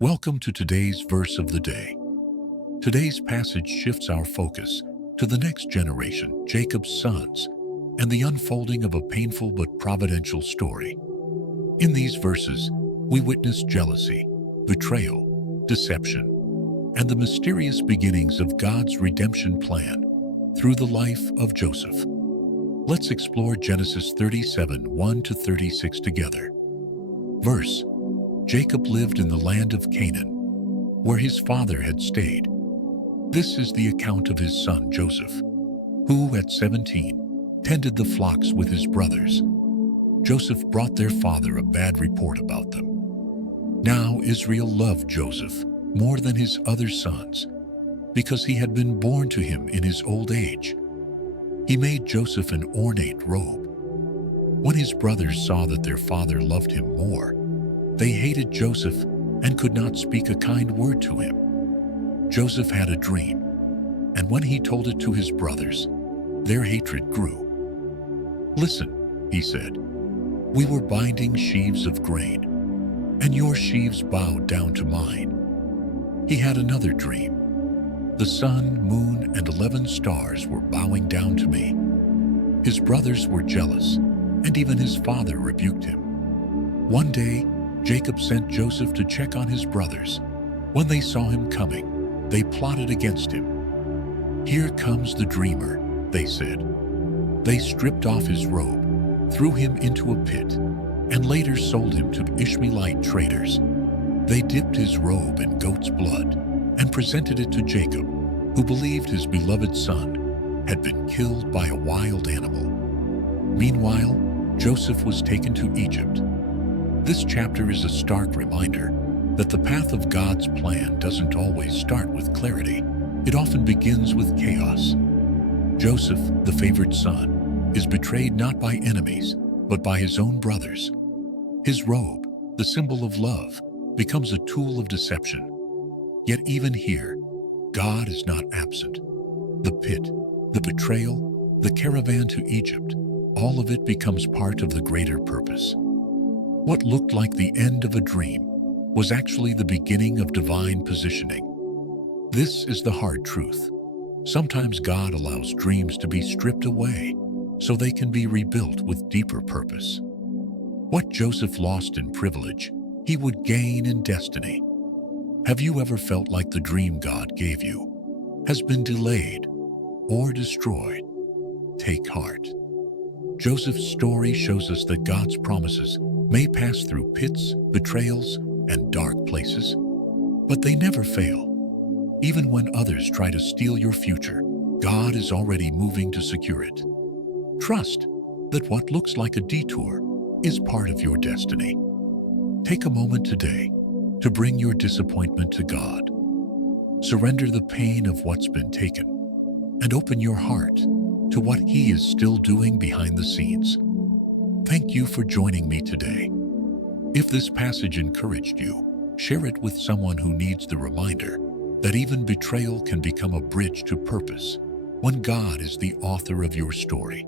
Welcome to today's verse of the day. Today's passage shifts our focus to the next generation, Jacob's sons, and the unfolding of a painful but providential story. In these verses, we witness jealousy, betrayal, deception, and the mysterious beginnings of God's redemption plan through the life of Joseph. Let's explore Genesis 37, 1-36 together. Verse: Jacob lived in the land of Canaan, where his father had stayed. This is the account of his son Joseph, who at 17 tended the flocks with his brothers. Joseph brought their father a bad report about them. Now Israel loved Joseph more than his other sons, because he had been born to him in his old age. He made Joseph an ornate robe. When his brothers saw that their father loved him more, they hated Joseph and could not speak a kind word to him. Joseph had a dream, and when he told it to his brothers, their hatred grew. "Listen," he said, "we were binding sheaves of grain, and your sheaves bowed down to mine." He had another dream. "The sun, moon, and 11 stars were bowing down to me." His brothers were jealous, and even his father rebuked him. One day, Jacob sent Joseph to check on his brothers. When they saw him coming, they plotted against him. "Here comes the dreamer," they said. They stripped off his robe, threw him into a pit, and later sold him to Ishmaelite traders. They dipped his robe in goat's blood and presented it to Jacob, who believed his beloved son had been killed by a wild animal. Meanwhile, Joseph was taken to Egypt. This chapter is a stark reminder that the path of God's plan doesn't always start with clarity. It often begins with chaos. Joseph, the favored son, is betrayed not by enemies, but by his own brothers. His robe, the symbol of love, becomes a tool of deception. Yet even here, God is not absent. The pit, the betrayal, the caravan to Egypt, all of it becomes part of the greater purpose. What looked like the end of a dream was actually the beginning of divine positioning. This is the hard truth. Sometimes God allows dreams to be stripped away so they can be rebuilt with deeper purpose. What Joseph lost in privilege, he would gain in destiny. Have you ever felt like the dream God gave you has been delayed or destroyed? Take heart. Joseph's story shows us that God's promises may pass through pits, betrayals, and dark places, but they never fail. Even when others try to steal your future, God is already moving to secure it. Trust that what looks like a detour is part of your destiny. Take a moment today to bring your disappointment to God. Surrender the pain of what's been taken and open your heart to what He is still doing behind the scenes. Thank you for joining me today. If this passage encouraged you, share it with someone who needs the reminder that even betrayal can become a bridge to purpose when God is the author of your story.